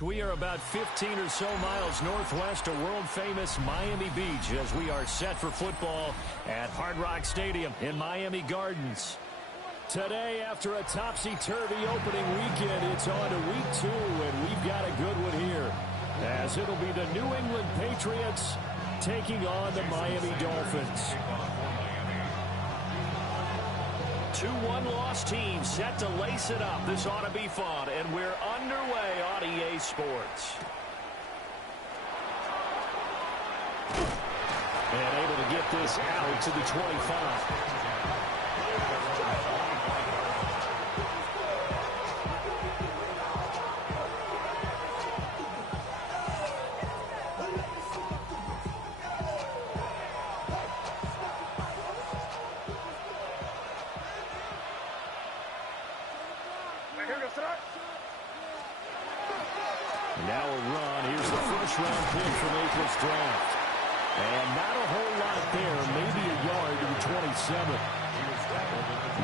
We are about 15 or so miles northwest of world-famous Miami Beach as we are set for football at Hard Rock Stadium in Miami Gardens. Today, after a topsy-turvy opening weekend, it's on to week 2, and we've got a good one here, as it'll be the New England Patriots taking on the Miami Dolphins. 2 one-loss teams set to lace it up. This ought to be fun, and we're underway on EA Sports. And able to get this out to the 25. Now a run. Here's the first-round pick from April's draft. And not a whole lot there. Maybe a yard to the 27.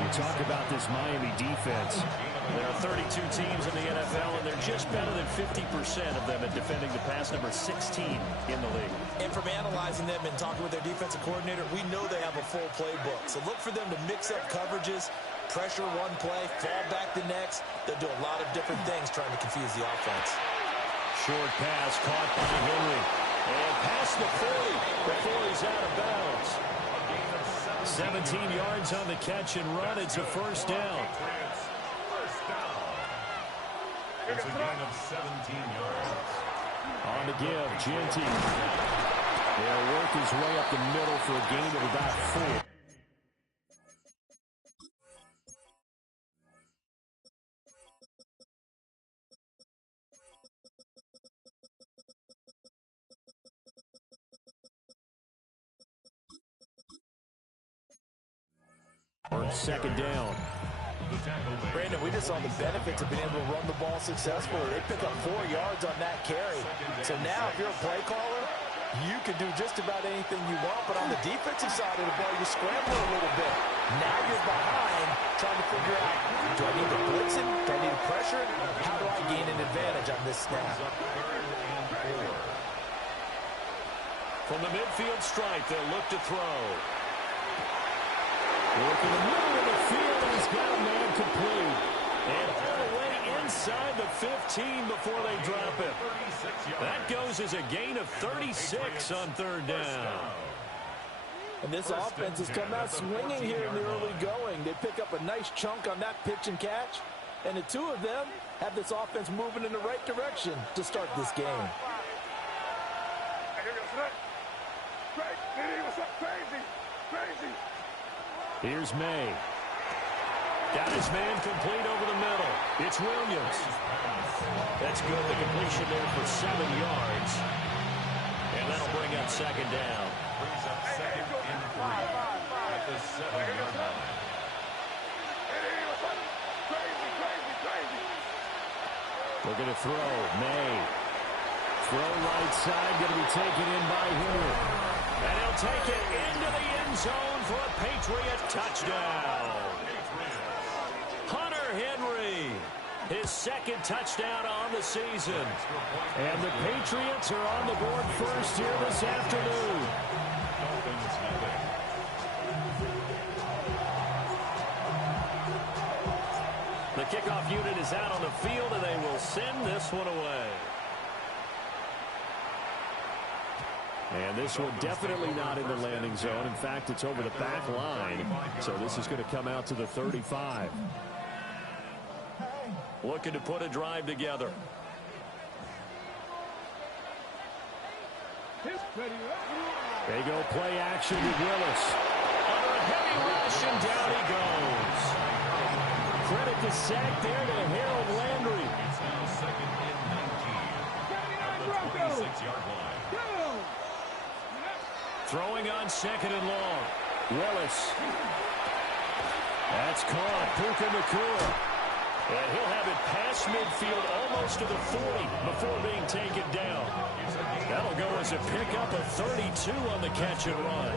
You talk about this Miami defense. There are 32 teams in the NFL, and they're just better than 50% of them at defending the pass, number 16 in the league. And from analyzing them and talking with their defensive coordinator, we know they have a full playbook. So look for them to mix up coverages, pressure one play, fall back the next. They'll do a lot of different things trying to confuse the offense. Short pass caught by Henry. And past the 40 before he's out of bounds. 17 yards on the catch and run. It's a first down. It's a gain of 17 yards. On the give, Genty. They'll work his way up the middle for a gain of about 4. On second down. Brandon, we just saw the benefits of being able to run the ball successfully. They pick up 4 yards on that carry. So now if you're a play caller, you can do just about anything you want. But on the defensive side of the ball, you scramble a little bit. Now you're behind trying to figure out, do I need to blitz it? Do I need to pressure it? How do I gain an advantage on this snap? From the midfield stripe, they'll look to throw. Work in the middle of the field, and he's got a man complete. And all the way inside the 15 before they drop it. That goes as a gain of 36 on third down. And this offense has come out swinging here in the early going. They pick up a nice chunk on that pitch and catch. And the 2 of them have this offense moving in the right direction to start this game. Here's May. Got his man complete over the middle. It's Williams. That's good. The completion there for 7 yards. And that'll bring up second down. Brings up second and 3 at the 7-yard line. Looking to throw. May. Throw right side. Going to be taken in by Henry. And he'll take it into the end zone for a Patriot touchdown. Hunter Henry, his second touchdown on the season. And the Patriots are on the board first here this afternoon. The kickoff unit is out on the field, and they will send this one away. And this one definitely not in the landing zone. In fact, it's over the back line. So this is going to come out to the 35. Looking to put a drive together. They go play action with Willis. Under a heavy rush, and down he goes. Credit the sack there to Harold Landry. It's now second and 19 at the 26-yard line. Throwing on second and long. Willis. That's caught. Puka Nacua. And he'll have it past midfield almost to the 40 before being taken down. That'll go as a pickup of 32 on the catch and run.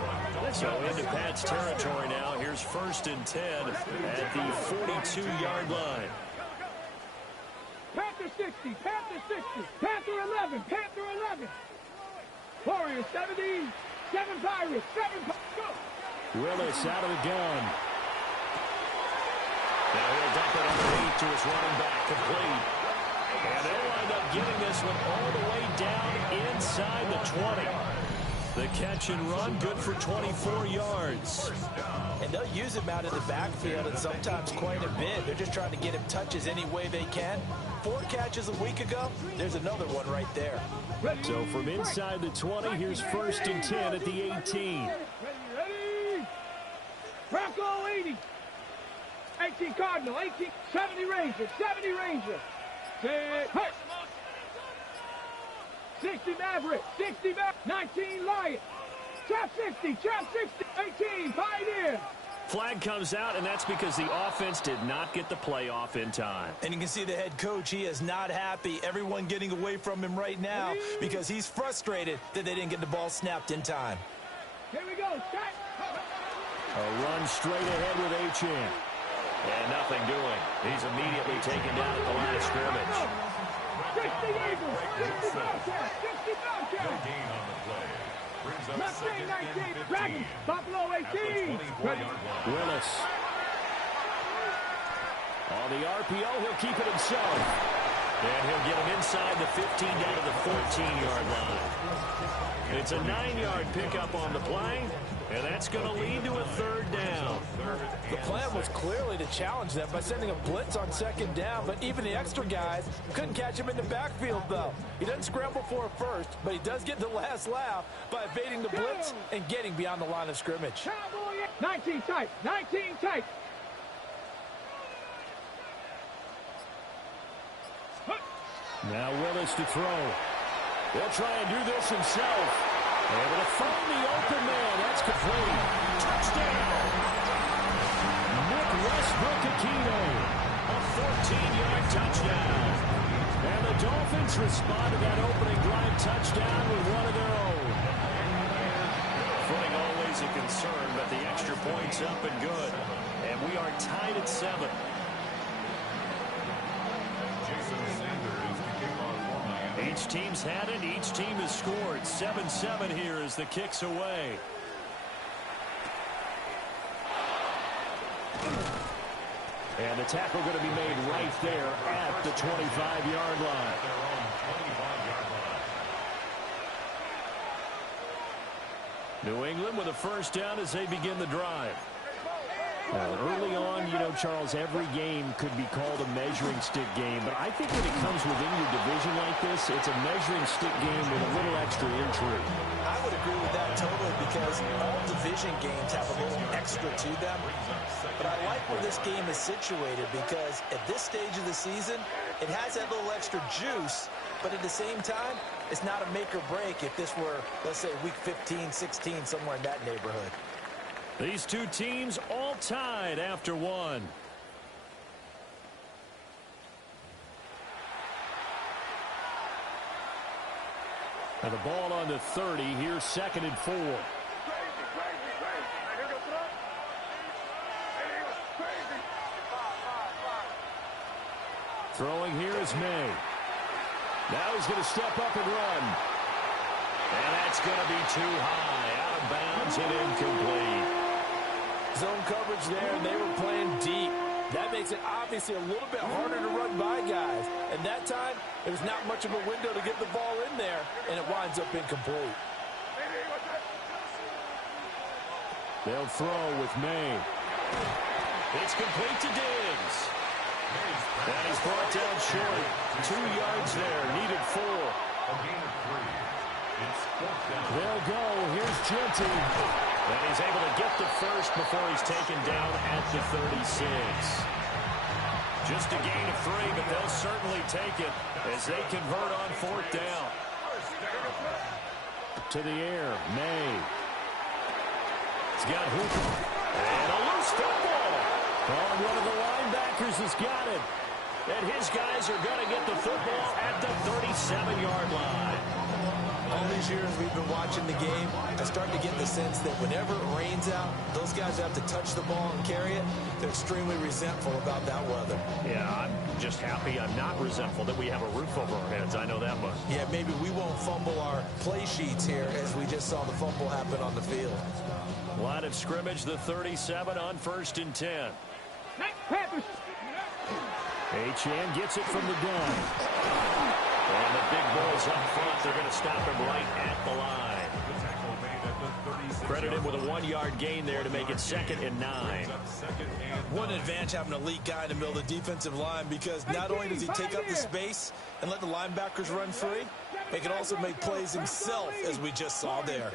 So into Pat's territory now. Here's first and 10 at the 42-yard line. 60, Panther 60, Panther 11, Panther 11. Warriors 70, 7 Pirates, 7 Pirates, go. Willis out of the gun. Now he'll dump it underneath to his running back, complete. And they'll wind up getting this one all the way down inside the 20. The catch and run, good for 24 yards. And they'll use him out in the backfield, and sometimes quite a bit. They're just trying to get him touches any way they can. 4 catches a week ago, there's another one right there. So from inside the 20, here's 1st and 10 at the 18. Ready. Bronco 80. 18 Cardinal, 18, 70 Ranger, 70 Ranger. 60 Maverick, 60 Maverick, 19 Lion. Trap 60, 18, Pioneer. Flag comes out, and that's because the offense did not get the play off in time. And you can see the head coach, he is not happy. Everyone getting away from him right now because he's frustrated that they didn't get the ball snapped in time. Here we go, set. A run straight ahead with Achane. And nothing doing. He's immediately taken down at the line of scrimmage. 60 Eagles, 60 Bobcats, 60 Bobcats. Gain on the play. Brings up Mustang 19, Dragons, Buffalo 18. Willis. On the RPO, he'll keep it himself. And he'll get him inside the 15 down to the 14-yard line. It's a 9-yard pickup on the play, and that's going to lead to a 3rd down. The plan was clearly to challenge them by sending a blitz on 2nd down, but even the extra guys couldn't catch him in the backfield, though. He doesn't scramble for a first, but he does get the last laugh by evading the blitz and getting beyond the line of scrimmage. 19 tight, 19 tight. Now Willis to throw. He'll try and do this himself. Able to find the open man. That's complete. Touchdown. Nick Westbrook-Akine. A 14-yard touchdown. And the Dolphins respond to that opening drive touchdown with one of their own. Footing always a concern, but the extra point's up and good. And we are tied at 7. Each team's had it. Each team has scored. 7-7 here as the kick's away. And the tackle going to be made right there at the 25-yard line. New England with a 1st down as they begin the drive. Early on, you know, Charles, every game could be called a measuring stick game. But I think when it comes within your division like this, it's a measuring stick game with a little extra intrigue. I would agree with that totally because all division games have a little extra to them. But I like where this game is situated because at this stage of the season, it has that little extra juice. But at the same time, it's not a make or break if this were, let's say, week 15, 16, somewhere in that neighborhood. These two teams all tied after 1. And the ball on the 30. Here's 2nd and 4. Throwing here is May. Now he's going to step up and run. And that's going to be too high. Out of bounds and incomplete. Zone coverage there, and they were playing deep. That makes it obviously a little bit harder to run by guys. And that time, there was not much of a window to get the ball in there, and it winds up incomplete. They'll throw with May. It's complete to Diggs. And he's brought down short. 2 yards there, needed 4. They'll go. Here's Genty. And he's able to get the first before he's taken down at the 36. Just a gain of 3, but they'll certainly take it as they convert on 4th down. To the air, May. He's got Hooper. And a loose football. Oh, one of the linebackers has got it. And his guys are going to get the football at the 37-yard line. All these year as we've been watching the game, I start to get the sense that whenever it rains out, those guys have to touch the ball and carry it. They're extremely resentful about that weather. Yeah, I'm just happy I'm not resentful that we have a roof over our heads. I know that much. Yeah, maybe we won't fumble our play sheets here as we just saw the fumble happen on the field. Line of scrimmage, the 37 on 1st and 10. Achane gets it from the gun. And the big boys up front, they're going to stop him right at the line. Credit him with a 1-yard gain there to make it 2nd and 9. One advantage having an elite guy in the middle of the defensive line, because not only does he take up the space and let the linebackers run free, he can also make plays himself, as we just saw there.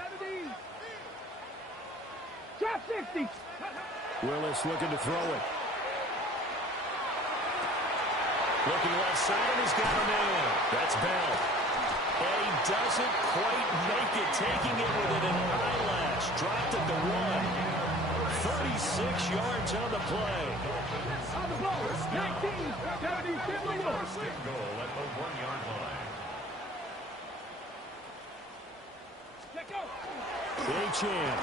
Willis looking to throw it. Looking left side, and he's got him in. That's Bell. And he doesn't quite make it, taking it with an eyelash. Dropped at the 1. 36 yards on the play. On the ball, 19, 70, First and goal at the 1-yard line. Achane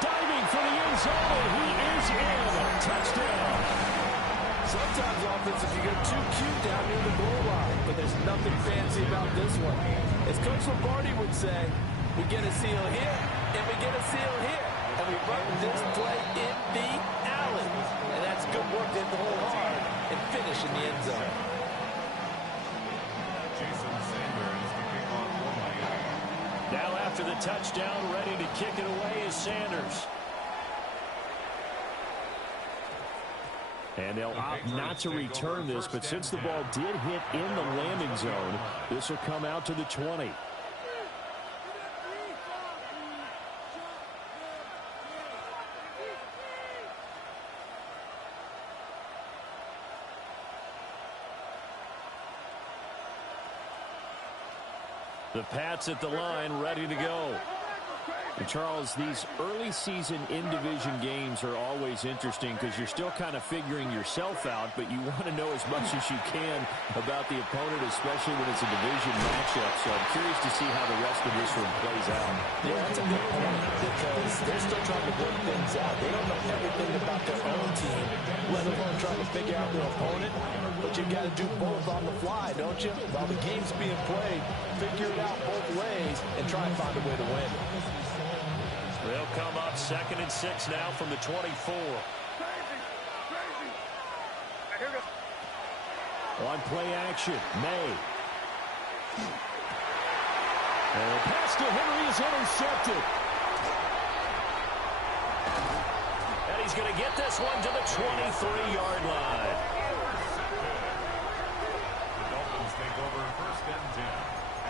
diving for the end zone, and he is in. Touchdown. Sometimes offenses, you get too cute down near the goal line, but there's nothing fancy about this one. As Coach Lombardi would say, we get a seal here, and we get a seal here, and we run this play in the alley. And that's good work to hit the hole hard and finish in the end zone. Jason Sanders to kick off for Miami. Now after the touchdown, ready to kick it away is Sanders. And they'll opt not to return this, but since the ball did hit in the landing zone, this will come out to the 20. The Pats at the line, ready to go. And Charles, these early season in-division games are always interesting because you're still kind of figuring yourself out, but you want to know as much as you can about the opponent, especially when it's a division matchup. So I'm curious to see how the rest of this one plays out. Yeah, that's a good point, because they're still trying to work things out. They don't know everything about their own team, let alone trying to figure out their opponent. But you've got to do both on the fly, don't you? While the game's being played, figure it out both ways and try and find a way to win. They'll come up 2nd and 6 now from the 24. On play action, May. And the pass to Henry is intercepted. And he's going to get this one to the 23-yard line. The Dolphins take over 1st and 10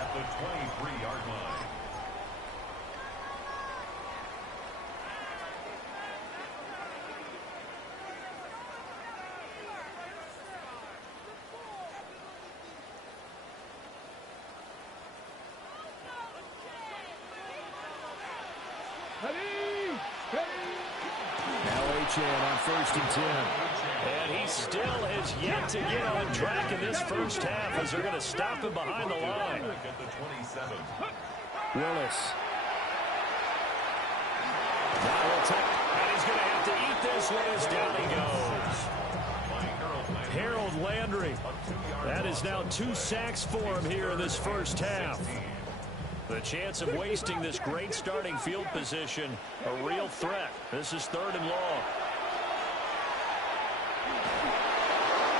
at the 23-yard line. On 1st and 10. And he still has yet to get on track in this first half as they're going to stop him behind the line. Willis. Now he'll take, and he's going to have to eat this one as down he goes. Harold Landry. That is now 2 sacks for him here in this first half. The chance of wasting this great starting field position, a real threat. This is 3rd and long.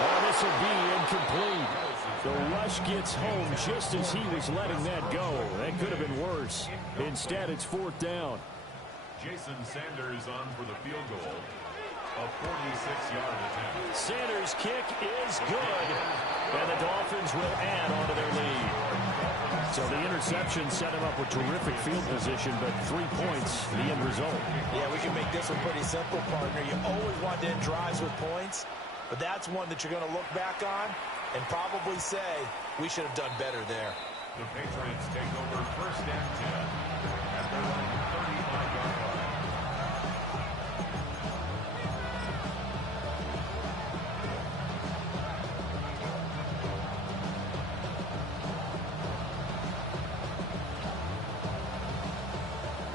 Oh, this will be incomplete. The rush gets home just as he was letting that go. That could have been worse. Instead, it's 4th down. Jason Sanders on for the field goal. A 46-yard attempt. Sanders' kick is good. And the Dolphins will add on to their lead. So the interception set him up with terrific field position, but 3 points, the end result. Yeah, we can make this one pretty simple, partner. You always want to end drives with points, but that's one that you're going to look back on and probably say, we should have done better there. The Patriots take over 1st and 10 at their own 35-yard line.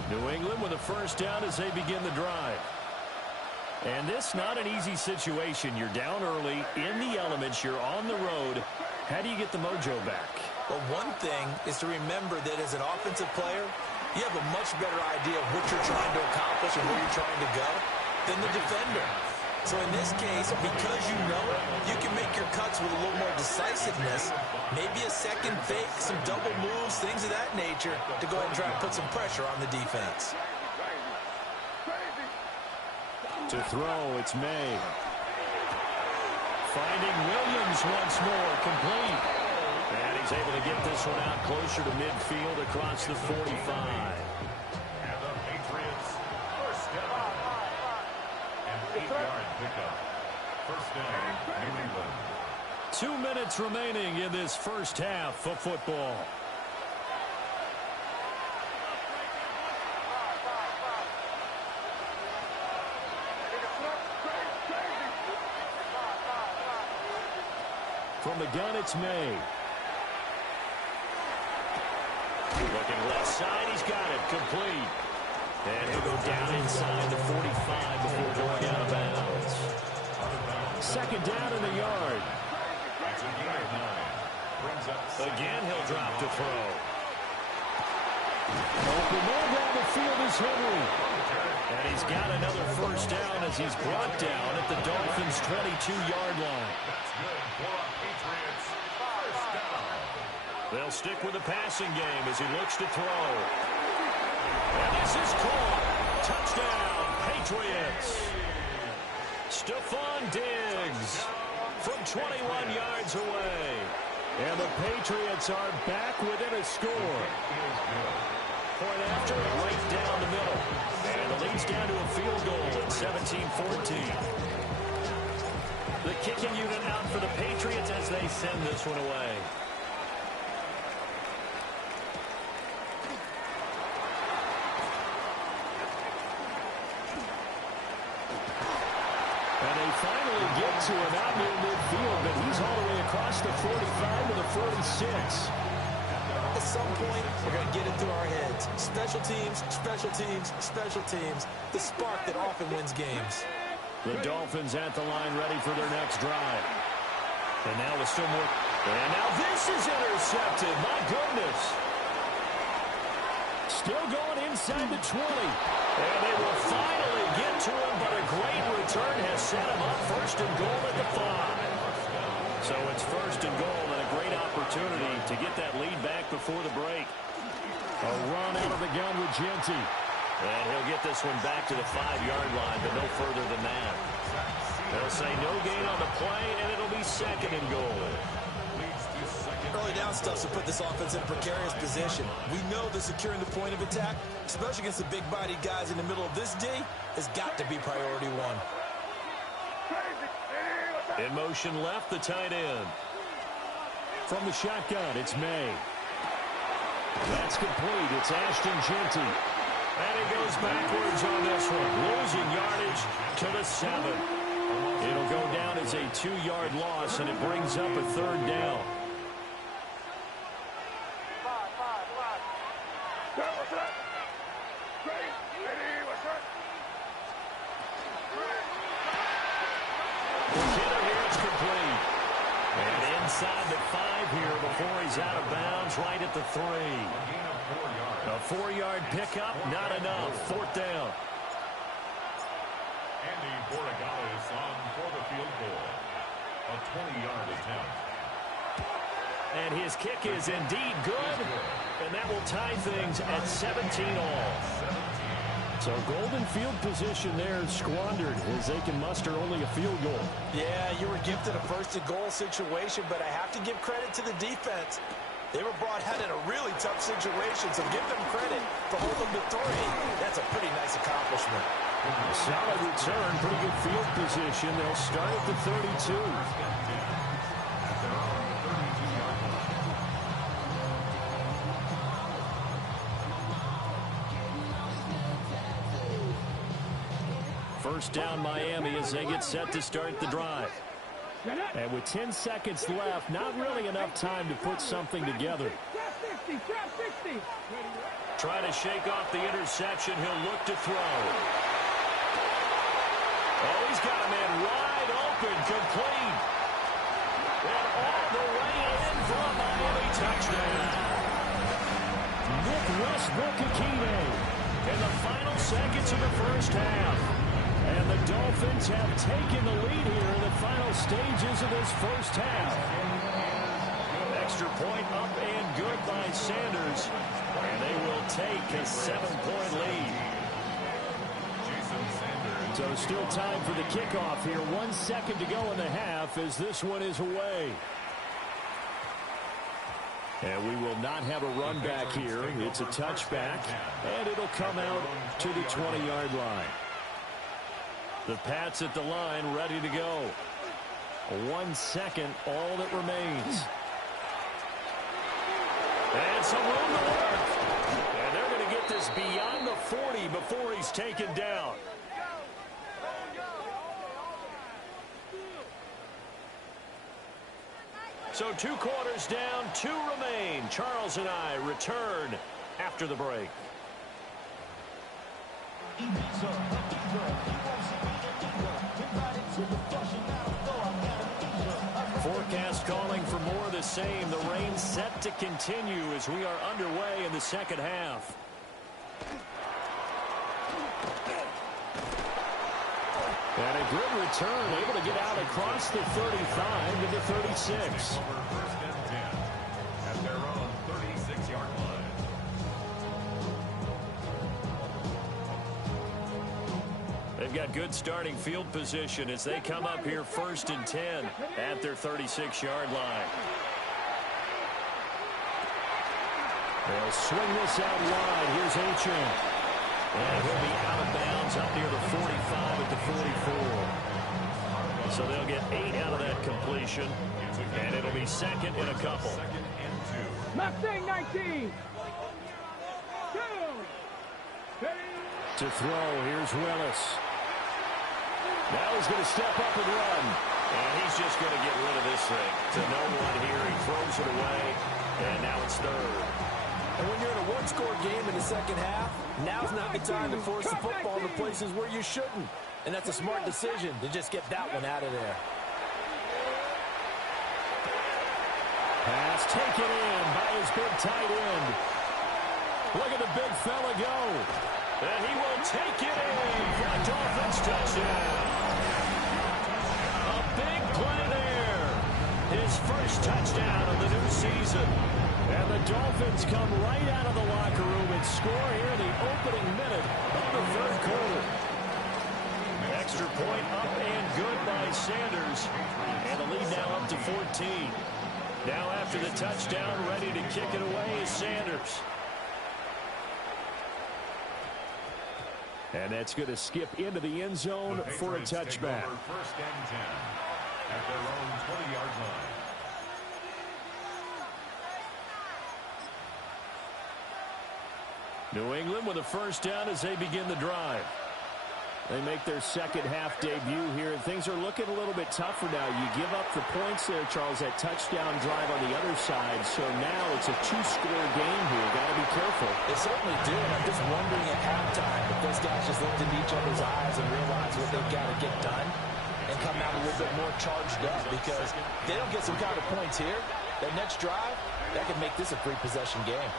New England with a first down as they begin the drive. And this not an easy situation. You're down early, in the elements, you're on the road. How do you get the mojo back? Well, one thing is to remember that as an offensive player, you have a much better idea of what you're trying to accomplish and where you're trying to go than the defender. So in this case, because you know it, you can make your cuts with a little more decisiveness, maybe a second fake, some double moves, things of that nature, to go ahead and try and put some pressure on the defense. To throw, it's May. Finding Williams once more, complete. And he's able to get this one out closer to midfield across the 45. And the Patriots, first down. An 8-yard pickup. First down, New England. 2 minutes remaining in this first half of football. From the gun, it's May. Looking left side, he's got it, complete. And he'll go down inside the 45 before going out of bounds. Second down in the yard. Again, he'll drop to throw. Open man down the field is Henry. And he's got another first down as he's brought down at the Dolphins' 22-yard line. They'll stick with the passing game as he looks to throw. And this is caught. Touchdown, Patriots. Stephon Diggs from 21 yards away. And the Patriots are back within a score. Point after, right down the middle. And it leads down to a field goal at 17-14. The kicking unit out for the Patriots as they send this one away. And they finally get to him out near midfield, but he's all the way across the 45 to the 46. At some point, we're going to get it through our heads. Special teams, special teams, special teams. The spark that often wins games. The Dolphins at the line ready for their next drive. And now with still more. And now this is intercepted. My goodness. Still going inside the 20. And they will finally get to him, but a great return has set him up first and goal at the 5. So it's first and goal and a great opportunity to get that lead back before the break. A run out of the gun with Genty. And he'll get this one back to the 5-yard line, but no further than that. They'll say no gain on the play, and it'll be second and goal. Early down stuff to put this offense in a precarious position. We know that securing the point of attack, especially against the big-bodied guys in the middle of this D, has got to be priority one. In motion left, the tight end. From the shotgun, it's May. That's complete. It's Ashton Genty. And he goes backwards on this one, losing yardage to the 7. It'll go down as a 2-yard loss, and it brings up a third down. Inside the 5 here before he's out of bounds, right at the 3. A 4-yard pickup, not enough. Fourth down. Andy Borregales on for the field goal. A 20-yard attempt. And his kick is indeed good, and that will tie things at 17-all. So golden field position there squandered as they can muster only a field goal. Yeah, you were gifted a first-and-goal situation, but I have to give credit to the defense. They were brought out in a really tough situation, so give them credit for holding the 3. That's a pretty nice accomplishment. Solid return, pretty good field position. They'll start at the 32. First down Miami as they get set to start the drive. And with 10 seconds left, not really enough time to put something together. Trying to shake off the interception. He'll look to throw. Oh, he's got a man wide open, complete. And all the way in for a Miami touchdown. Nick Westbrook-Akine in the final seconds of the first half. And the Dolphins have taken the lead here in the final stages of this first half. Extra point up and good by Sanders. And they will take a 7-point lead. So still time for the kickoff here. 1 second to go in the half as this one is away. And we will not have a run back here. It's a touchback, and it'll come out to the 20-yard line. The Pats at the line, ready to go. 1 second, all that remains. And some room to work. And they're going to get this beyond the 40 before he's taken down. So 2 quarters down, 2 remain. Charles and I return after the break. Forecast calling for more of the same. The rain set to continue as we are underway in the second half. And a good return, able to get out across the 35 to the 36. Over 1st and 10 at their own 36-yard line. They've got good starting field position as they come up here 1st and 10 at their 36-yard line. They'll swing this out wide. Here's Achane. And he'll be out of bounds up near the 45 at the 44. So they'll get 8 out of that completion. And it'll be second and a couple. Mustang 19. To throw, here's Willis. Now he's going to step up and run. And he's just going to get rid of this thing. To no one here, he throws it away. And now it's third. And when you're in a one-score game in the second half, now's not the time to force the football to places where you shouldn't. And that's a smart decision to just get that one out of there. Pass taken in by his big tight end. Look at the big fella go. And he will take it in for a Dolphins touchdown. A big play there. His first touchdown of the new season. And the Dolphins come right out of the locker room and score here in the opening minute of the third quarter. Extra point up and good by Sanders. And the lead now up to 14. Now after the touchdown, ready to kick it away is Sanders. And that's going to skip into the end zone for a touchback. 1st and 10 at their own 20-yard line. New England with a first down as they begin the drive. They make their second half debut here, and things are looking a little bit tougher now. You give up the points there, Charles, that touchdown drive on the other side. So now it's a 2-score game here. Got to be careful. They certainly do, and I'm just wondering at halftime if those guys just looked into each other's eyes and realized what they've got to get done and come out a little bit more charged up, because if they don't get some kind of points here, that next drive, that could make this a 3-possession game.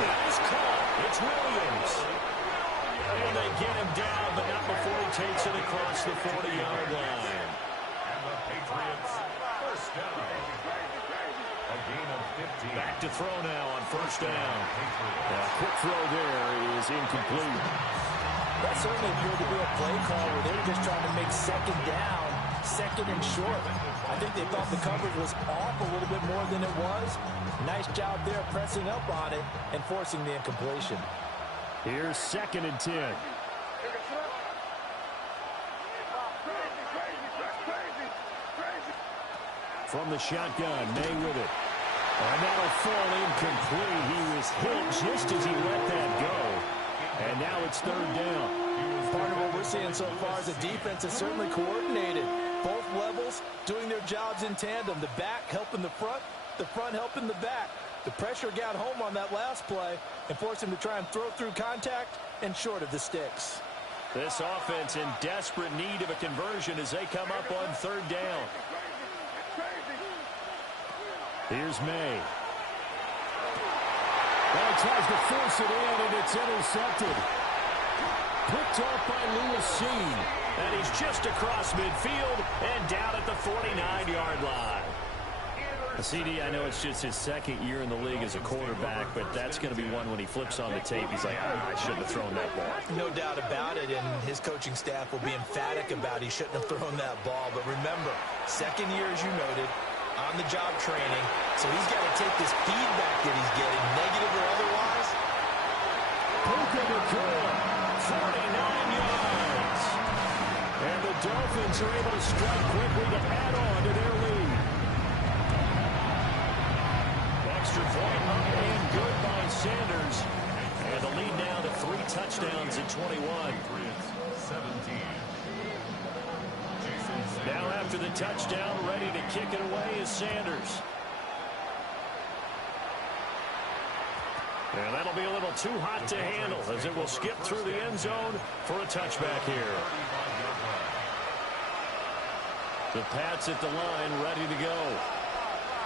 That is caught. It's Williams. And they get him down, but not before he takes it across the 40-yard line. And the Patriots first down. A gain of 15. Back to throw now on first down. Quick throw there is incomplete. That certainly appeared to be a play call where they were just trying to make second down, second and short. I think they thought the coverage was off a little bit more than it was. Nice job there pressing up on it and forcing the incompletion. Here's 2nd and 10. From the shotgun, May with it. And that'll fall incomplete. He was hit just as he let that go. And now it's 3rd down. Part of what we're seeing so far is the defense is certainly coordinated. Both levels doing their jobs in tandem. The back helping the front helping the back. The pressure got home on that last play and forced him to try and throw through contact and short of the sticks. This offense in desperate need of a conversion as they come up on third down. Here's May. Well, he tries to force it in, and it's intercepted. Picked off by Lewis Seen. And he's just across midfield and down at the 49-yard line. CD, I know it's just his second year in the league as a quarterback, but that's going to be one when he flips on the tape. He's like, I shouldn't have thrown that ball. No doubt about it, and his coaching staff will be emphatic about he shouldn't have thrown that ball. But remember, second year, as you noted, on-the-job training, so he's got to take this feedback that he's getting, negative or otherwise. Puka Nacua, 49 yards. And the Dolphins are able to strike quickly to add on to their lead. Extra point up and good by Sanders. And the lead now to 3 touchdowns at 21. Now after the touchdown, ready to kick it away is Sanders. And that'll be a little too hot to handle as it will skip through the end zone for a touchback here. The Pats at the line, ready to go.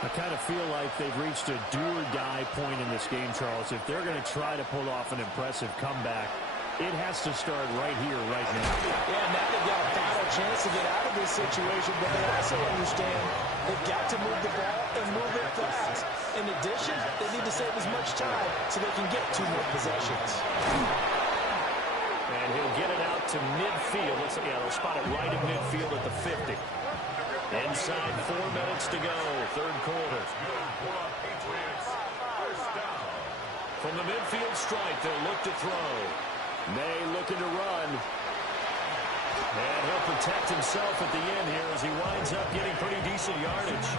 I kind of feel like they've reached a do-or-die point in this game, Charles. If they're going to try to pull off an impressive comeback, it has to start right here, right now. Yeah, now they've got a final chance to get out of this situation, but they also understand they've got to move the ball and move it fast. In addition, they need to save as much time so they can get 2 more possessions. And he'll get it out to midfield. They'll spot it right in midfield at the 50. Inside 4 minutes to go, third quarter. From the midfield strike, they'll look to throw. May looking to run. And he'll protect himself at the end here as he winds up getting pretty decent yardage.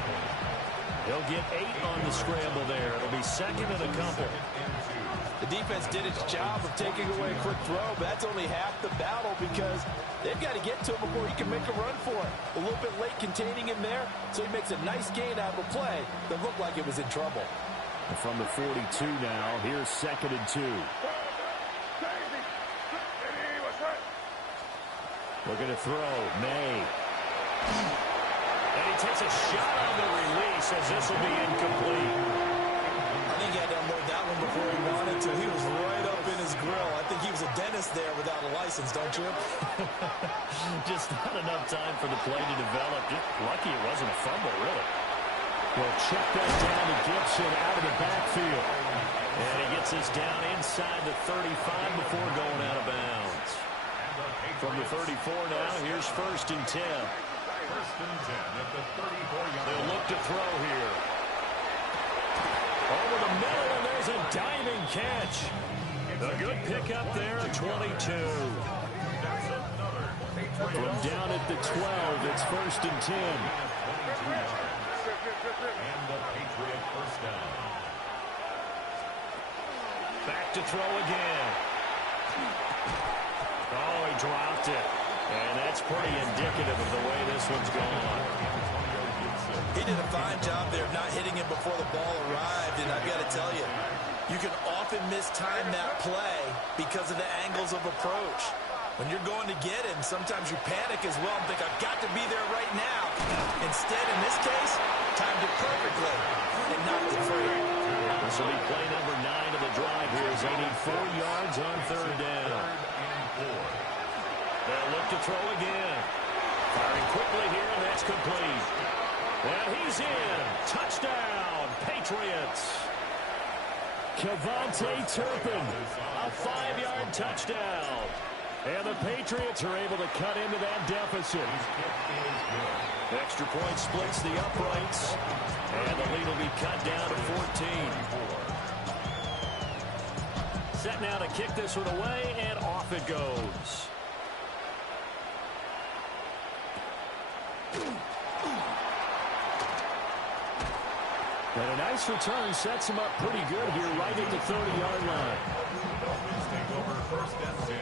He'll get 8 on the scramble there. It'll be second and a couple. The defense did its job of taking away a quick throw, but that's only half the battle because they've got to get to him before he can make a run for it. A little bit late containing him there, so he makes a nice gain out of a play that looked like it was in trouble. And from the 42 now, here's second and 2. Looking to throw, May. And he takes a shot on the release as this will be incomplete. I think he had to unload that one before he wanted to. He was right up in his grill. I think he was a dentist there without a license, don't you? Just not enough time for the play to develop. Just lucky it wasn't a fumble, really. Well, check that down to Gibson out of the backfield. And he gets this down inside the 35 before going out of bounds. From the 34 now, here's first and 10. First and 10 at the 34-yard line. They'll look to throw here. Over the middle, and there's a diving catch. A good pickup there at 22. From down at the 12, it's first and 10. And the Patriot first down. Back to throw again. Oh, he dropped it. And that's pretty indicative of the way this one's gone. He did a fine job there of not hitting him before the ball arrived, and I've got to tell you, you can often mistime that play because of the angles of approach. When you're going to get him, sometimes you panic as well and think, I've got to be there right now. Instead, in this case, timed it perfectly and knocked it free. This will be play number 9 of the drive here as they need 4 yards on third down. They'll look to throw again. Firing quickly here, and that's complete. And he's in. Touchdown, Patriots. Kevontae Turpin, a 5-yard touchdown. And the Patriots are able to cut into that deficit. Extra point splits the uprights. And the lead will be cut down to 14. Set now to kick this one away, and off it goes. And a nice return sets him up pretty good here right at the 30-yard line. Dolphins take over first and 10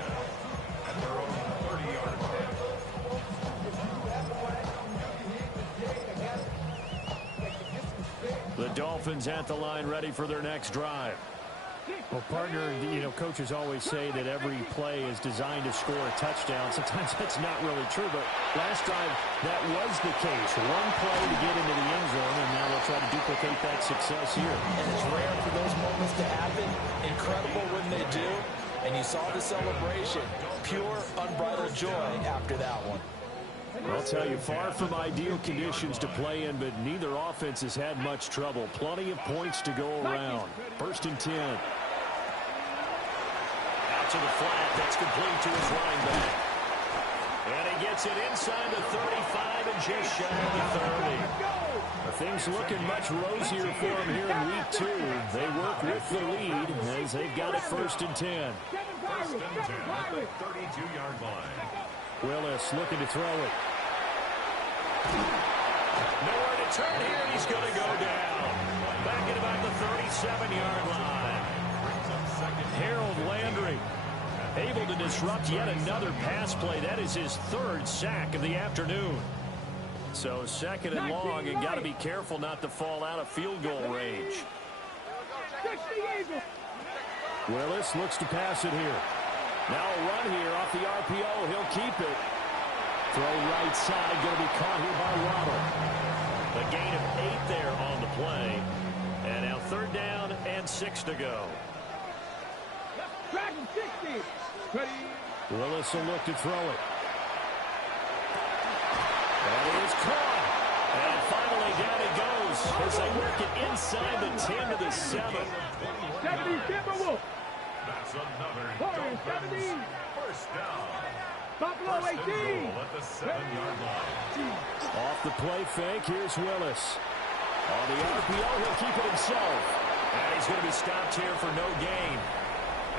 at their own 30-yard line. The Dolphins at the line, ready for their next drive. Well, partner, coaches always say that every play is designed to score a touchdown. Sometimes that's not really true, but last drive, that was the case. One play to get into the end zone, and now they'll try to duplicate that success here. And it's rare for those moments to happen. Incredible when they do. And you saw the celebration. Pure, unbridled joy after that one. I'll tell you, far from ideal conditions to play in, but neither offense has had much trouble. Plenty of points to go around. 1st and 10. Out to the flat. That's complete to his running back. And he gets it inside the 35 and just shy of the 30. Things looking much rosier for him here in week 2. They work with the lead as they've got it 1st and 10. 1st and 10 at the 32-yard line. Willis looking to throw it. Nowhere to turn here, and he's going to go down. Back at about the 37-yard line. Harold Landry able to disrupt yet another pass play. That is his 3rd sack of the afternoon. So 2nd and long, and got to be careful not to fall out of field goal range. Willis looks to pass it here. Now a run here off the RPO. He'll keep it. Throw right side, going to be caught here by Waddle. A gain of 8 there on the play. And now 3rd down and 6 to go. Willis will look to throw it. That is caught. And finally down it goes as they work it inside the 10 to the 7. 70 Timberwolves. That's another Warriors, Dolphins 70. 1st down. Buffalo 18. First and goal at the 7-yard line. Off the play fake, here's Willis. On the RPO, he'll keep it himself. And he's going to be stopped here for no gain.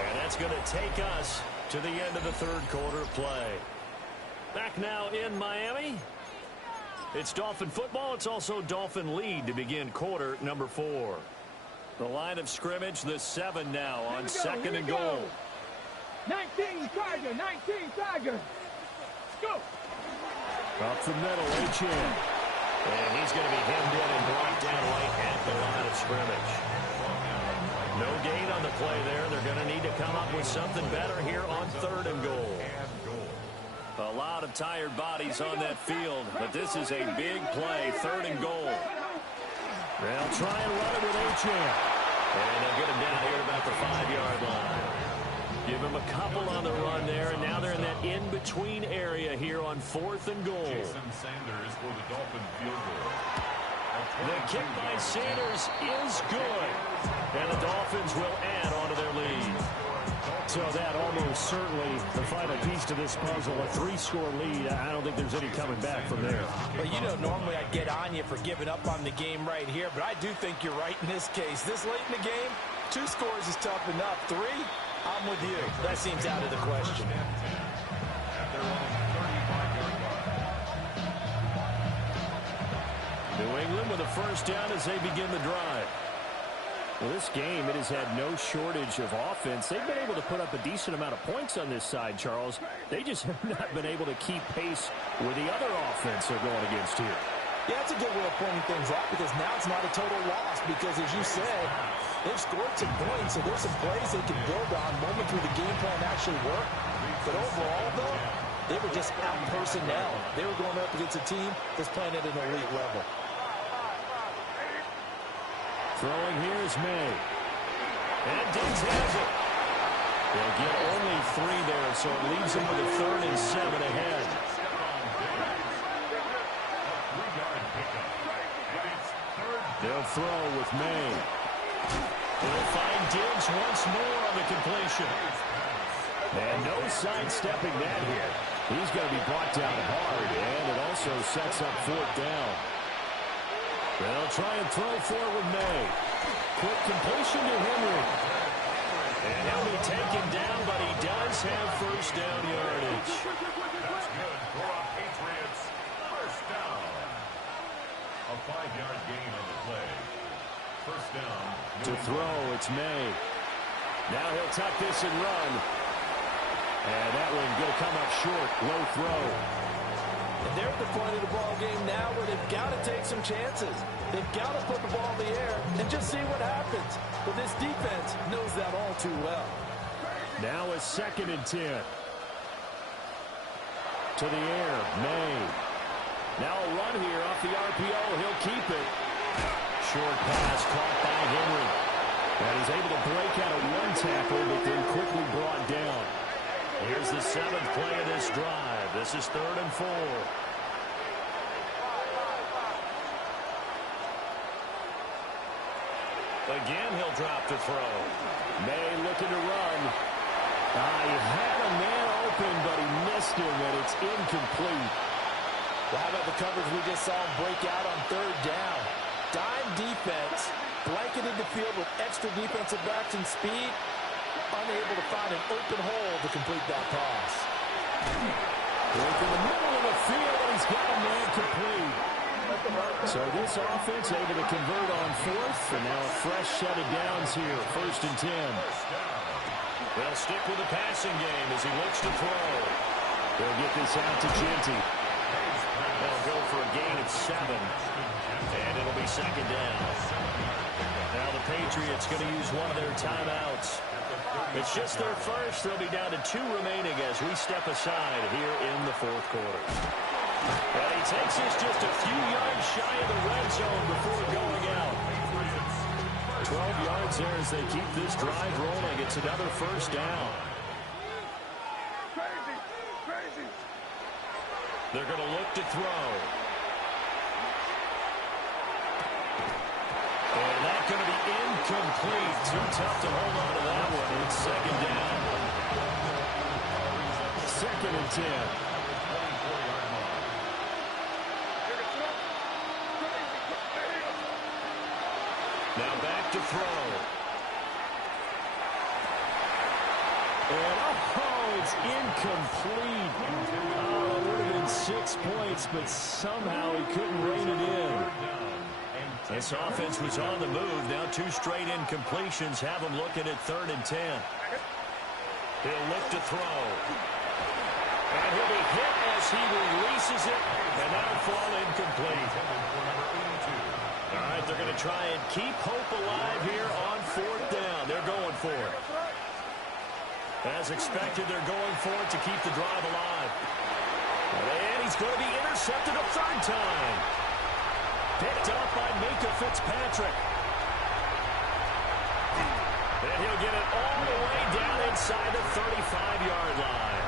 And that's going to take us to the end of the 3rd quarter of play. Back now in Miami. It's Dolphin football. It's also Dolphin lead to begin quarter number 4. The line of scrimmage, the 7 now on 2nd and goal. 19 Tiger, 19 Tiger. Go. Up the middle, H.N. And he's going to be hemmed in and brought down right at the line of scrimmage. No gain on the play there. They're going to need to come up with something better here on 3rd and goal. A lot of tired bodies on that field, but this is a big play, 3rd and goal. They'll try and run it with H.N. And they'll get him down here at about the 5-yard line. Give him a couple on the run there, and now they're in that in-between area here on 4th and goal. Jason Sanders for the Dolphin field goal. The kick by Sanders is good, and the Dolphins will add on to their lead. So that almost certainly the final piece to this puzzle, a 3-score lead. I don't think there's any coming back from there. But normally I'd get on you for giving up on the game right here, but I do think you're right in this case. This late in the game, 2 scores is tough enough. 3, I'm with you. That seems out of the question. New England with a 1st down as they begin the drive. Well, this game, it has had no shortage of offense. They've been able to put up a decent amount of points on this side, Charles. They just have not been able to keep pace with the other offense they're going against here. Yeah, that's a good way of pointing things out because now it's not a total loss because, as you said, they've scored some points, so there's some plays they can build on, moments where the game plan actually worked. But overall, though, they were just out personnel. They were going up against a team that's playing at an elite level. Throwing here is May. And Diggs has it. They'll get only 3 there, so it leaves them with a 3rd and 7 ahead. They'll throw with May. They'll find Diggs once more on the completion. And no sidestepping that here. He's going to be brought down hard, and it also sets up 4th down. They'll try and throw forward May. Quick completion to Henry. And he'll be taken down, but he does have 1st down yardage. That's good for our Patriots. 1st down. A 5-yard gain on the play. 1st down. To throw, it's May. Now he'll tuck this and run. And that one going to come up short. Low throw. And they're at the point of the ball game now where they've got to take some chances. They've got to put the ball in the air and just see what happens. But this defense knows that all too well. Now a 2nd and 10. To the air, May. Now a run here off the RPO. He'll keep it. Short pass caught by Henry. And he's able to break out of one tackle, but then quickly brought down. Here's the 7th play of this drive. This is 3rd and 4. Again, he'll drop to throw. May looking to run. He had a man open, but he missed him, and it's incomplete. Well, how about the coverage we just saw him break out on 3rd down? Dime defense, blanketed the field with extra defensive backs and speed, unable to find an open hole to complete that pass. Break in the middle of the field, and he's got a man complete. So this offense able to convert on 4th, and now a fresh set of downs here, 1st and 10. They'll stick with the passing game as he looks to throw. They'll get this out to Genty. They'll go for a gain of 7, and it'll be 2nd down. Now the Patriots going to use one of their timeouts. It's just their first. They'll be down to 2 remaining as we step aside here in the 4th quarter. And he takes us just a few yards shy of the red zone before going out. 12 yards there as they keep this drive rolling. It's another 1st down. They're going to look to throw. And that's going to be incomplete. Too tough to hold on to that one. It's 2nd down. 2nd and 10. Now back to throw. And, it's incomplete. It would have been 6 points, but somehow he couldn't rein it in. This offense was on the move. Now 2 straight incompletions have him looking at 3rd and 10. He'll look to throw. And he'll be hit as he releases it, and that'll fall incomplete. All right, they're going to try and keep hope alive here on 4th down. They're going for it. As expected, they're going for it to keep the drive alive. And he's going to be intercepted a 3rd time. Picked up by Minka Fitzpatrick. And he'll get it all the way down inside the 35-yard line.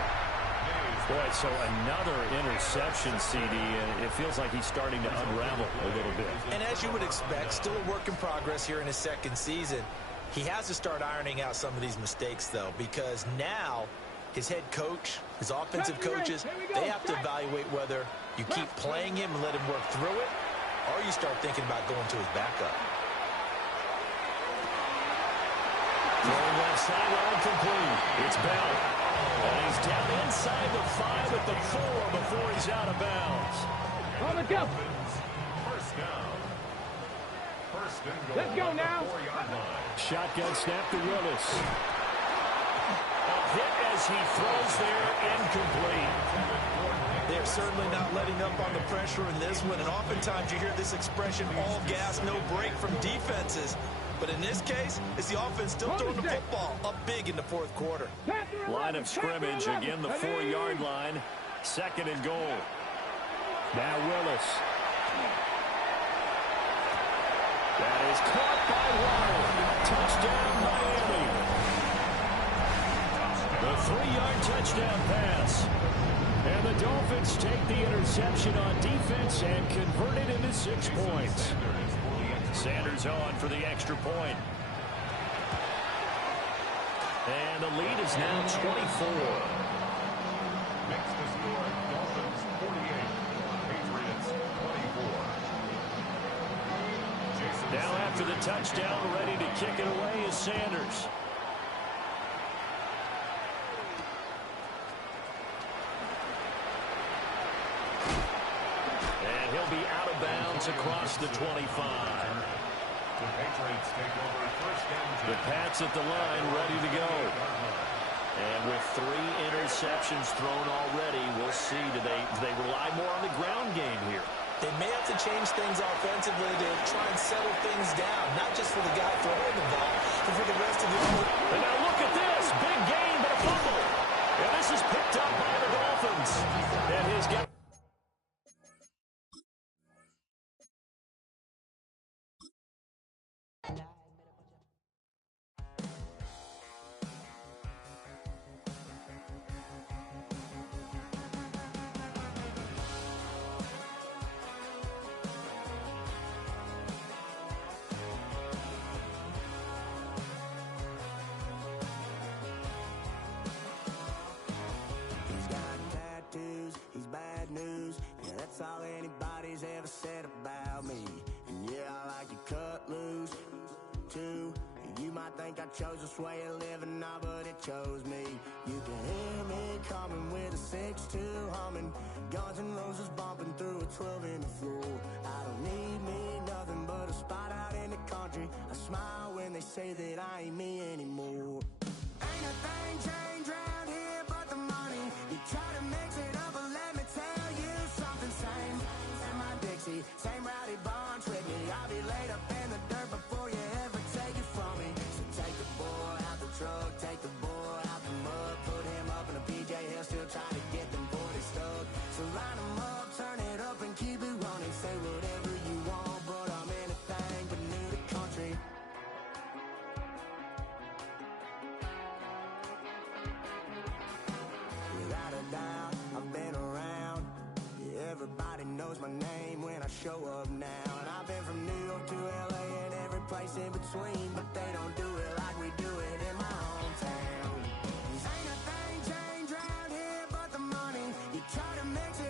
Boy, so another interception, CD, and it feels like he's starting to unravel a little bit. And as you would expect, still a work in progress here in his 2nd season. He has to start ironing out some of these mistakes, though, because now his head coach, his offensive coaches, they have to evaluate whether you keep playing him and let him work through it, or you start thinking about going to his backup. Throwing left sideline complete. It's Bell. And he's down inside the 5 at the 4 before he's out of bounds. On the go. 1st down. 1st and goal. Let's go now. 4-yard line. Shotgun snap to Willis. A hit as he throws there, incomplete. They're certainly not letting up on the pressure in this one, and oftentimes you hear this expression, all gas, no break from defenses. But in this case, it's the offense still throwing the football up big in the 4th quarter. Line of scrimmage, again the 4-yard line. 2nd and goal. Now Willis. That is caught by Waddle. Touchdown, Miami. The 3-yard touchdown pass. And the Dolphins take the interception on defense and convert it into 6 points. Sanders on for the extra point. And the lead is now 24. Next to score, Dolphins 48, Patriots 24. Now after the touchdown, ready to kick it away is Sanders. And he'll be out of bounds across the 25. The Patriots take over 1st and 10. The Pats at the line, ready to go. And with 3 interceptions thrown already, we'll see. Do they rely more on the ground game here? They may have to change things offensively to try and settle things down, not just for the guy throwing the ball, but for the rest of the team. And now look at this. Big gain, but a fumble. And this is picked up by the Dolphins. And his guy... That's all anybody's ever said about me. And yeah, I like to cut loose, too. You might think I chose this way of living now, but it chose me. You can hear me coming with a 6-2 humming. Guns N' Roses bumping through a 12 in the floor. I don't need me nothing but a spot out in the country. I smile when they say that I ain't me anymore. Ain't a thing changed around here but the money. You try to mix it up, but let me tell you something. Same my Dixie, same rowdy bunch with me. I'll be laid up in the dirt before you ever take it from me. So take the boy out the truck, take the boy out the mud, put him up in a PJ Hill, still trying to get them 40 stuck. So line them up, turn it up and keep it running. Say whatever you want, but I'm anything but new to country. Without a doubt, I've been around. Yeah, everybody knows my name when I show up now. And I've been from New York to LA and every place in between, but they don't do it like we do it